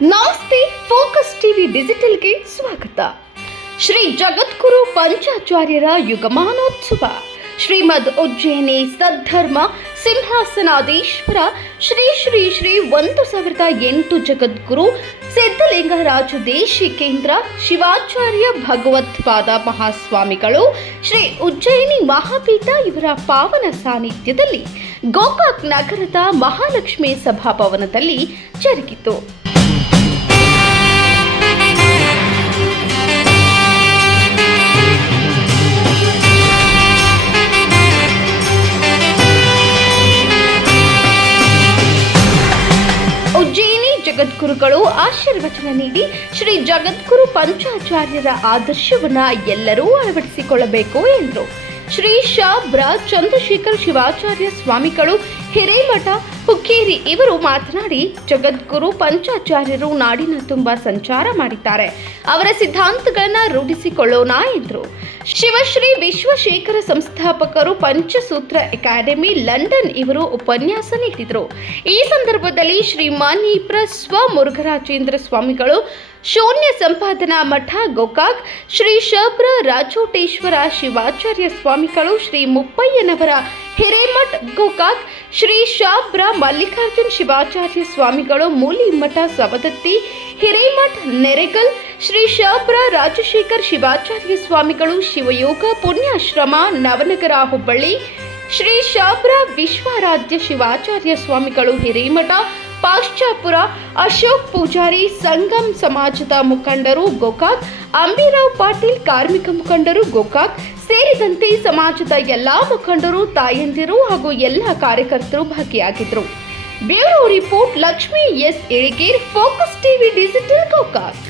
ನಮಸ್ತೆ, focus TV ಡಿಜಿಟಲ್ಗೆ ಸ್ವಾಗತ. ಶ್ರೀ ಜಗದ್ಗುರು ಪಂಚಾಚಾರ್ಯರ ಯುಗಮಾನೋತ್ಸವ. ಶ್ರೀಮದ್ ಉಜ್ಜಯಿನಿ ಸದ್ಧರ್ಮ ಸಿಂಹಾಸನಾಧೀಶ್ವರ ಶ್ರೀ ಶ್ರೀ ಶ್ರೀ ಒಂದು ಸಾವಿರದ ಎಂಟು ಜಗದ್ಗುರು ಸಿದ್ಧಲಿಂಗರಾಜ ದೇಶಿಕೇಂದ್ರ ಶಿವಾಚಾರ್ಯ ಭಗವತ್ಪಾದ ಮಹಾಸ್ವಾಮಿಗಳು, ಶ್ರೀ ಉಜ್ಜಯಿನಿ ಮಹಾಪೀಠ ಇವರ ಪಾವನ ಸಾನ್ನಿಧ್ಯದಲ್ಲಿ ಗೋಕಾಕ್ ನಗರದ ಮಹಾಲಕ್ಷ್ಮಿ ಸಭಾಭವನದಲ್ಲಿ ಜರುಗಿತು. ಜಗದ್ಗುರುಗಳು ಆಶೀರ್ವಚನ ನೀಡಿ ಶ್ರೀ ಜಗದ್ಗುರು ಪಂಚಾಚಾರ್ಯರ ಆದರ್ಶವನ್ನ ಎಲ್ಲರೂ ಅಳವಡಿಸಿಕೊಳ್ಳಬೇಕು ಎಂದರು. ಶ್ರೀ ಶಾಬ್ರ ಚಂದ್ರಶೇಖರ್ ಶಿವಾಚಾರ್ಯ ಸ್ವಾಮಿಗಳು, ಹಿರೇಮಠ, ಹುಕ್ಕೇರಿ ಇವರು ಮಾತನಾಡಿ ಜಗದ್ಗುರು ಪಂಚಾಚಾರ್ಯರು ನಾಡಿನ ತುಂಬ ಸಂಚಾರ ಮಾಡಿದ್ದಾರೆ. ಅವರ ಸಿದ್ಧಾಂತಗಳನ್ನ ರೂಢಿಸಿಕೊಳ್ಳೋಣ ಎಂದರು. ಶಿವಶ್ರೀ ವಿಶ್ವಶೇಖರ ಸಂಸ್ಥಾಪಕರು ಪಂಚಸೂತ್ರ ಅಕಾಡೆಮಿ, ಲಂಡನ್ ಇವರು ಉಪನ್ಯಾಸ ನೀಡಿದರು. ಈ ಸಂದರ್ಭದಲ್ಲಿ ಶ್ರೀ ಮಾನ್ಯಪ್ರ ಸ್ವ ಮುರುಘರಾಜೇಂದ್ರ ಸ್ವಾಮಿಗಳು ಶೂನ್ಯ ಸಂಪಾದನಾ ಮಠ, ಗೋಕಾಕ್, ಶ್ರೀ ಶಬ್ರ ರಾಜೋಟೇಶ್ವರ ಶಿವಾಚಾರ್ಯ ಸ್ವಾಮಿಗಳು, ಶ್ರೀ ಮುಪ್ಪಯ್ಯನವರ ಹಿರೇಮಠ್, ಗೋಕಾಕ್, ಶ್ರೀ ಶಾಬ್ರ ಮಲ್ಲಿಕಾರ್ಜುನ್ ಶಿವಾಚಾರ್ಯ ಸ್ವಾಮಿಗಳು, ಮೂಲಿಮಠ ಸವದತ್ತಿ, ಹಿರೇಮಠ್ ನೆರೆಗಲ್, ಶ್ರೀ ಶಾಬ್ರ ರಾಜಶೇಖರ್ ಶಿವಾಚಾರ್ಯ ಸ್ವಾಮಿಗಳು, ಶಿವಯೋಗ ಪುಣ್ಯಾಶ್ರಮ, ನವನಗರ ಹುಬ್ಬಳ್ಳಿ, ಶ್ರೀ ಶಾಬ್ರ ವಿಶ್ವಾರಾಧ್ಯ ಶಿವಾಚಾರ್ಯ ಸ್ವಾಮಿಗಳು, ಹಿರೇಮಠ ಪಾಶ್ಚಾಪುರ ಅಶೋಕ್ ಪೂಜಾರಿ ಸಂಗಮ್ ಸಮಾಜದ ಮುಖಂಡರು ಗೋಕಾಕ್, ಅಂಬಿರಾವ್ ಪಾಟೀಲ್ ಕಾರ್ಮಿಕ ಮುಖಂಡರು ಗೋಕಾಕ್, ಸೇರಿದಂತೆ ಸಮಾಜದ ಎಲ್ಲಾ ಮುಖಂಡರು, ತಾಯಂದಿರು ಹಾಗೂ ಎಲ್ಲ ಕಾರ್ಯಕರ್ತರು ಭಾಗಿಯಾಗಿದ್ದರು. Bureau report Lakshmi S. Iliger focus TV digital Gokak.